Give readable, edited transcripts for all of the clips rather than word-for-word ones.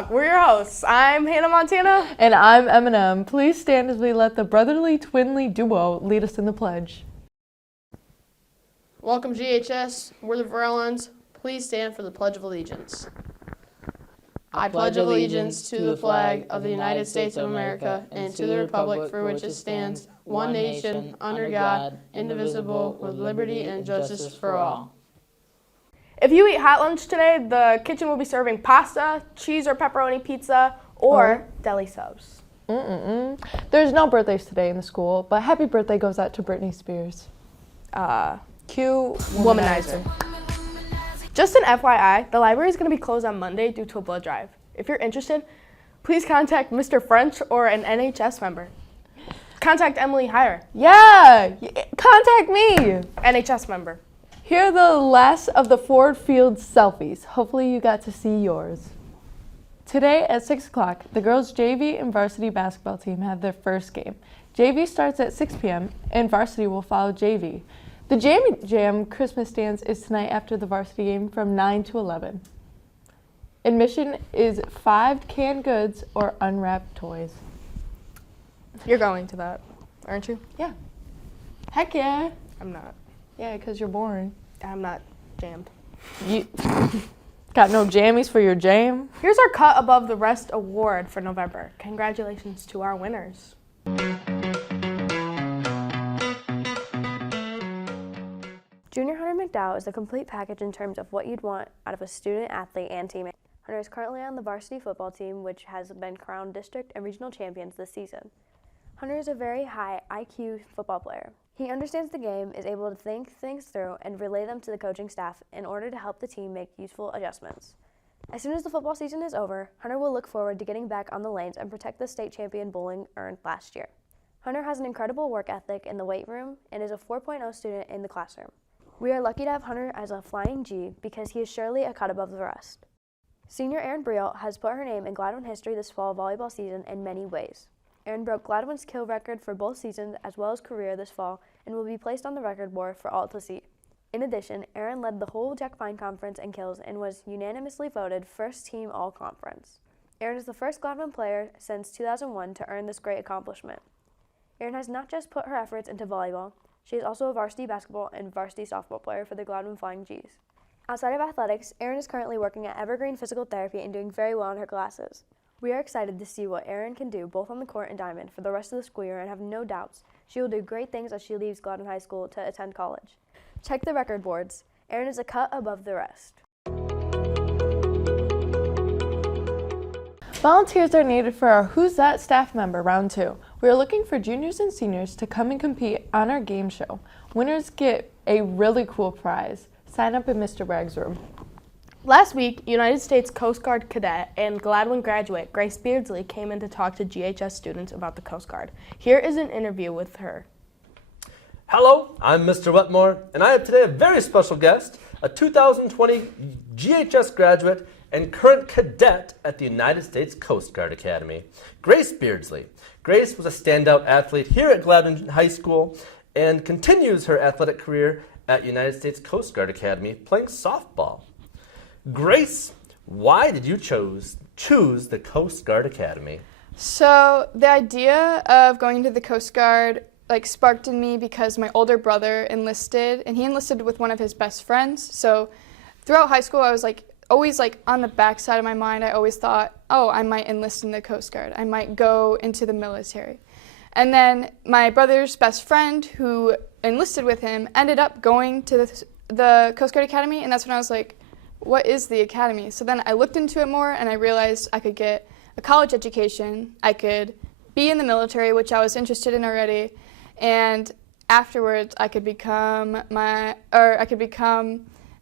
Talk. We're your hosts. I'm Hannah Montana. And I'm Eminem. Please stand as we let the brotherly twinly duo lead us in the pledge. Welcome, GHS. We're the Verellans. Please stand for the Pledge of Allegiance. I pledge allegiance to the flag of the United States of America and to the republic for which it stands, one nation, under God, indivisible, with liberty and justice for all. If you eat hot lunch today, the kitchen will be serving pasta, cheese or pepperoni pizza, or deli subs. There's no birthdays today in the school, but happy birthday goes out to Britney Spears. Cue womanizer. Just an FYI, the library is going to be closed on Monday due to a blood drive. If you're interested, please contact Mr. French or an NHS member. Contact Emily Heyer, Yeah! Contact me! NHS member. Here are the last of the Ford Field selfies. Hopefully you got to see yours. Today at 6 o'clock, the girls' JV and varsity basketball team have their first game. JV starts at 6 p.m. and varsity will follow JV. The Jammy Jam Christmas dance is tonight after the varsity game from 9 to 11. Admission is 5 canned goods or unwrapped toys. You're going to that, aren't you? Yeah. Heck yeah. I'm not. Yeah, because you're boring. I'm not jammed. You got no jammies for your jam? Here's our Cut Above the Rest award for November. Congratulations to our winners. Junior Hunter McDowell is a complete package in terms of what you'd want out of a student, athlete, and teammate. Hunter is currently on the varsity football team, which has been crowned district and regional champions this season. Hunter is a very high IQ football player. He understands the game, is able to think things through, and relay them to the coaching staff in order to help the team make useful adjustments. As soon as the football season is over, Hunter will look forward to getting back on the lanes and protect the state champion bowling earned last year. Hunter has an incredible work ethic in the weight room and is a 4.0 student in the classroom. We are lucky to have Hunter as a flying G because he is surely a cut above the rest. Senior Erin Briel has put her name in Gladwin history this fall volleyball season in many ways. Erin broke Gladwin's kill record for both seasons as well as career this fall and will be placed on the record board for all to see. In addition, Erin led the whole Jack Fine Conference in kills and was unanimously voted first team all-conference. Erin is the first Gladwin player since 2001 to earn this great accomplishment. Erin has not just put her efforts into volleyball, she is also a varsity basketball and varsity softball player for the Gladwin Flying G's. Outside of athletics, Erin is currently working at Evergreen Physical Therapy and doing very well in her classes. We are excited to see what Erin can do both on the court and diamond for the rest of the school year and have no doubts she will do great things as she leaves Gladwin High School to attend college. Check the record boards. Erin is a cut above the rest. Volunteers are needed for our Who's That staff member round 2. We are looking for juniors and seniors to come and compete on our game show. Winners get a really cool prize. Sign up in Mr. Bragg's room. Last week, United States Coast Guard cadet and Gladwin graduate Grace Beardsley came in to talk to GHS students about the Coast Guard. Here is an interview with her. Hello, I'm Mr. Wetmore, and I have today a very special guest, a 2020 GHS graduate and current cadet at the United States Coast Guard Academy, Grace Beardsley. Grace was a standout athlete here at Gladwin High School and continues her athletic career at United States Coast Guard Academy playing softball. Grace, why did you choose the Coast Guard Academy? So the idea of going into the Coast Guard sparked in me because my older brother enlisted, and he enlisted with one of his best friends. So throughout high school, I was always on the back side of my mind, I always thought, oh, I might enlist in the Coast Guard. I might go into the military. And then my brother's best friend who enlisted with him ended up going to the Coast Guard Academy, and that's when I was like, what is the academy? So then I looked into it more and I realized I could get a college education, I could be in the military, which I was interested in already, and afterwards I could become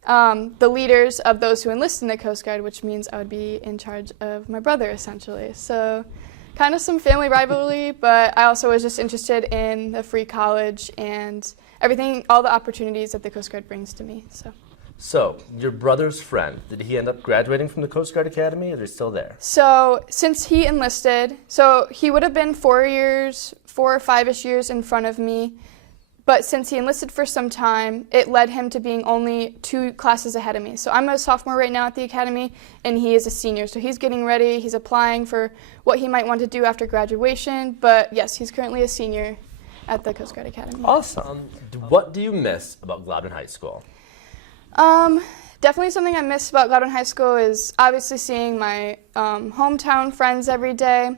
the leaders of those who enlist in the Coast Guard, which means I would be in charge of my brother essentially. So kind of some family rivalry, but I also was just interested in the free college and everything, all the opportunities that the Coast Guard brings to me. So, your brother's friend, did he end up graduating from the Coast Guard Academy, or is he still there? So, since he enlisted, he would have been 4 or 5-ish years in front of me, But since he enlisted for some time, it led him to being only 2 classes ahead of me. So I'm a sophomore right now at the academy, and he is a senior. So he's getting ready. He's applying for what he might want to do after graduation. But yes, he's currently a senior at the Coast Guard Academy. Awesome. What do you miss about Gladwin High School? Definitely something I miss about Gladwin High School is obviously seeing my hometown friends every day.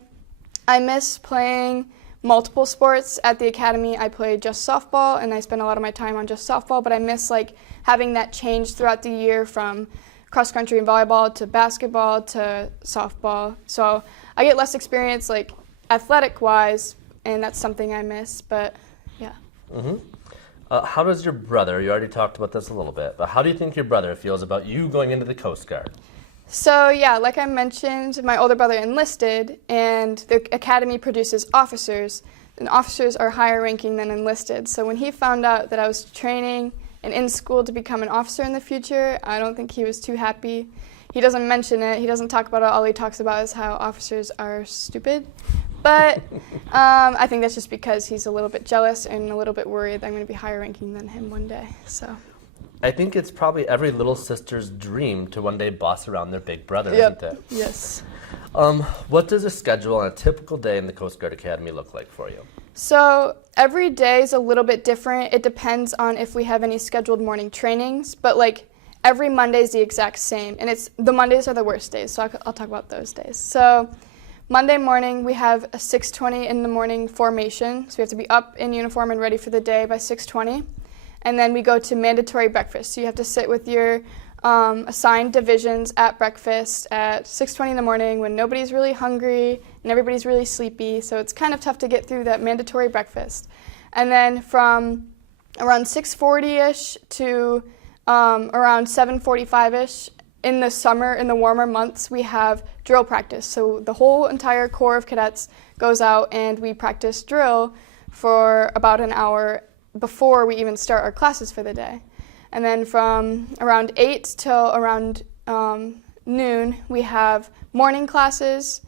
I miss playing multiple sports at the academy. I played just softball, and I spent a lot of my time on just softball, but I miss like having that change throughout the year from cross country and volleyball to basketball to softball. So I get less experience like athletic wise, and that's something I miss, but yeah. How does your brother, you already talked about this a little bit, but how do you think your brother feels about you going into the Coast Guard? So yeah, like I mentioned, my older brother enlisted, and the academy produces officers, and officers are higher ranking than enlisted. So when he found out that I was training and in school to become an officer in the future, I don't think he was too happy. He doesn't mention it, he doesn't talk about it, all he talks about is how officers are stupid. But I think that's just because he's a little bit jealous and a little bit worried that I'm going to be higher ranking than him one day. So I think it's probably every little sister's dream to one day boss around their big brother, isn't it? Yes. What does a schedule on a typical day in the Coast Guard Academy look like for you? So every day is a little bit different. It depends on if we have any scheduled morning trainings, but like every Monday is the exact same, and the Mondays are the worst days, so I'll talk about those days. So Monday morning, we have a 6:20 in the morning formation, so we have to be up in uniform and ready for the day by 6:20. And then we go to mandatory breakfast, so you have to sit with your assigned divisions at breakfast at 6:20 in the morning when nobody's really hungry and everybody's really sleepy, so it's kind of tough to get through that mandatory breakfast. And then from around 6:40-ish to around 7:45-ish, in the summer, in the warmer months, we have drill practice. So the whole entire Corps of Cadets goes out and we practice drill for about an hour before we even start our classes for the day. And then from around 8 till around noon, we have morning classes.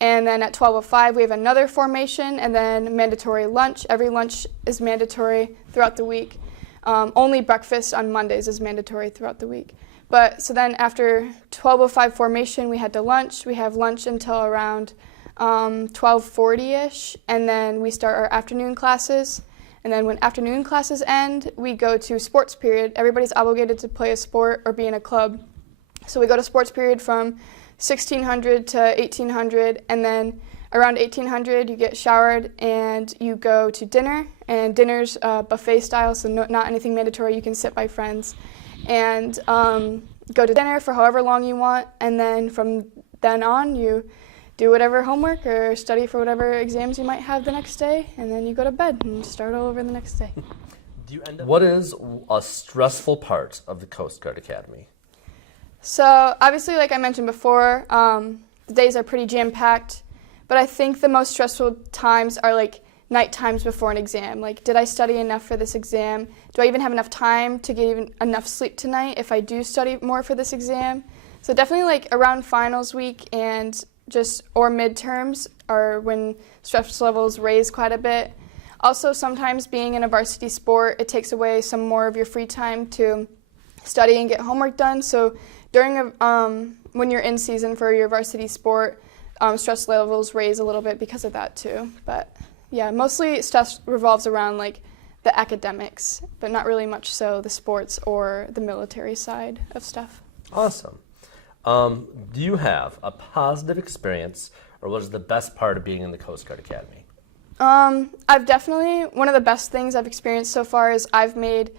And then at 12:05, we have another formation and then mandatory lunch. Every lunch is mandatory throughout the week. Only breakfast on Mondays is mandatory throughout the week. But so then after 12:05 formation, we head to lunch. We have lunch until around 12:40-ish, and then we start our afternoon classes. And then when afternoon classes end, we go to sports period. Everybody's obligated to play a sport or be in a club. So we go to sports period from 1600 to 1800, and then around 1800 you get showered and you go to dinner. And dinner's buffet style, so not anything mandatory. You can sit by friends. And go to dinner for however long you want, and then from then on you do whatever homework or study for whatever exams you might have the next day, and then you go to bed and start all over the next day. What is a stressful part of the Coast Guard Academy? So obviously, like I mentioned before, the days are pretty jam-packed, but I think the most stressful times are like night times before an exam. Like, did I study enough for this exam? Do I even have enough time to get even enough sleep tonight if I do study more for this exam? So definitely like around finals week and or midterms are when stress levels raise quite a bit. Also, sometimes being in a varsity sport, it takes away some more of your free time to study and get homework done. So during when you're in season for your varsity sport, stress levels raise a little bit because of that too. But yeah, mostly stress revolves around like the academics, but not really much so the sports or the military side of stuff. Awesome. Do you have a positive experience, or what is the best part of being in the Coast Guard Academy? I've definitely, one of the best things I've experienced so far is I've made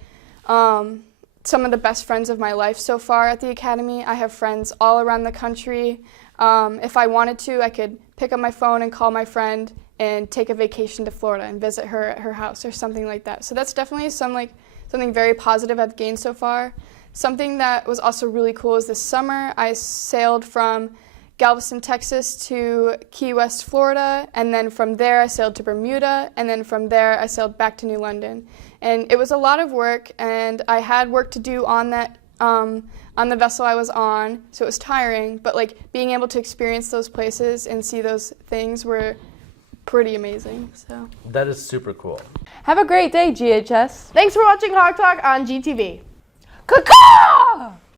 some of the best friends of my life so far at the academy. I have friends all around the country. If I wanted to, I could pick up my phone and call my friend and take a vacation to Florida and visit her at her house or something like that. So that's definitely something very positive I've gained so far. Something that was also really cool is this summer I sailed from Galveston, Texas to Key West, Florida, and then from there I sailed to Bermuda, and then from there I sailed back to New London. And it was a lot of work, and I had work to do on that on the vessel I was on, so it was tiring, but like being able to experience those places and see those things were pretty amazing. So. That is super cool. Have a great day, GHS. Thanks for watching Hawk Talk on GTV. Caw-caw!